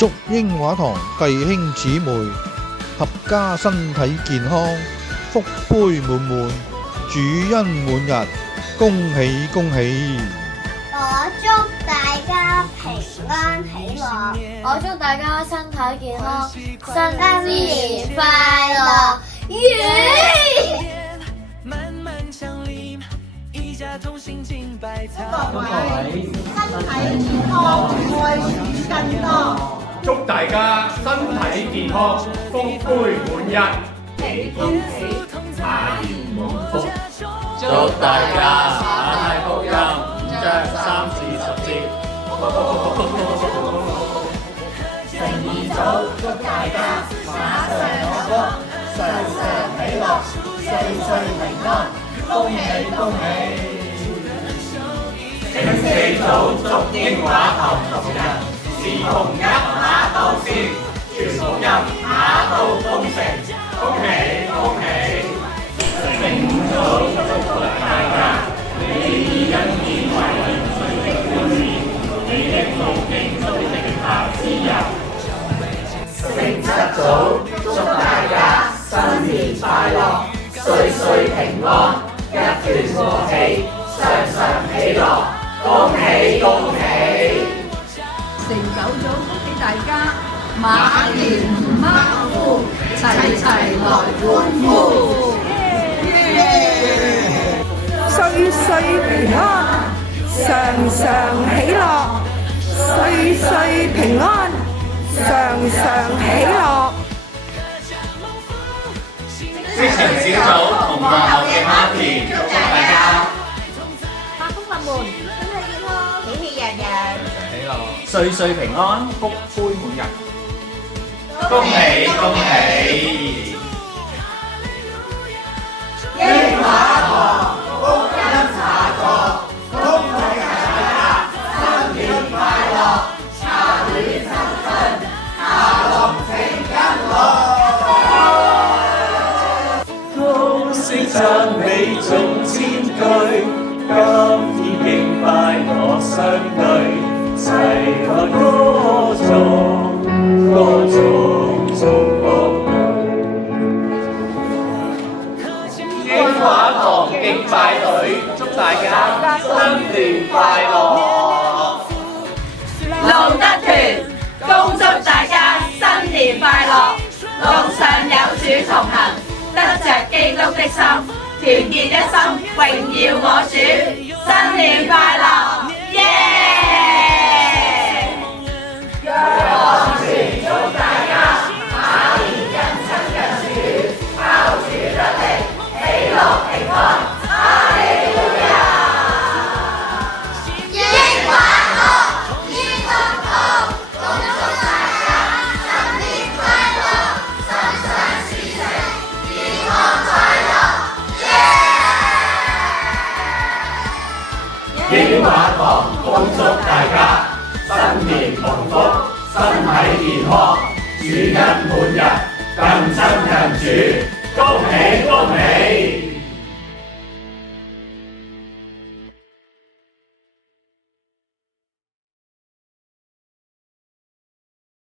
祝英華堂弟兄姊妹合家身體健康，福杯滿滿，主恩滿日，恭喜恭喜！我祝大家平安喜樂，我祝大家身體健康，新年快樂！各位身體健康，愛與更多。祝大家身體健康，福杯滿溢，喜恭喜，馬年蒙福。祝大家馬太福音5章3至10節。誠意早，祝大家馬上有福，常常喜樂，歲歲平安，恭喜恭喜！請四組祝英華堂同仁是同一馬道線，傳福音馬道豐盛，恭喜恭喜！聖組祝大家，你以恩典為人生的冠冕，你的路徑都定下自由。聖七組祝大家新年快樂，歲歲平安，一團和氣，常常喜樂。恭喜恭喜！成九組恭喜大家馬年馬富，齊齊來歡呼，歲歲平安，常常喜樂，歲歲平安，常常喜樂。職場小組同幕後嘅媽咪，祝大家發福臨門，身體健康，喜氣洋洋，喜樂，歲歲平安，福杯滿溢。恭喜恭喜！英華堂福音茶座，恭喜大家新年快樂，茶暖新春，茶樂情恩樂。高聲讚美頌千句，今天敬拜樂相對，齊來歌頌，歌頌祝福語。英華堂敬拜隊祝大家新年快樂！路德團恭祝大家新年快樂，路上有主同行，得着基督的心，團結一心，榮耀我主，新年快樂！耶！祝大家馬年人親近主，靠主得力，喜樂平安，哈利路亞！英華堂，英華堂，恭祝大家新年快樂，心想事成，健康快樂，英華堂恭祝大家新年蒙福，身體健康，主恩滿溢，更親近主，恭喜恭喜！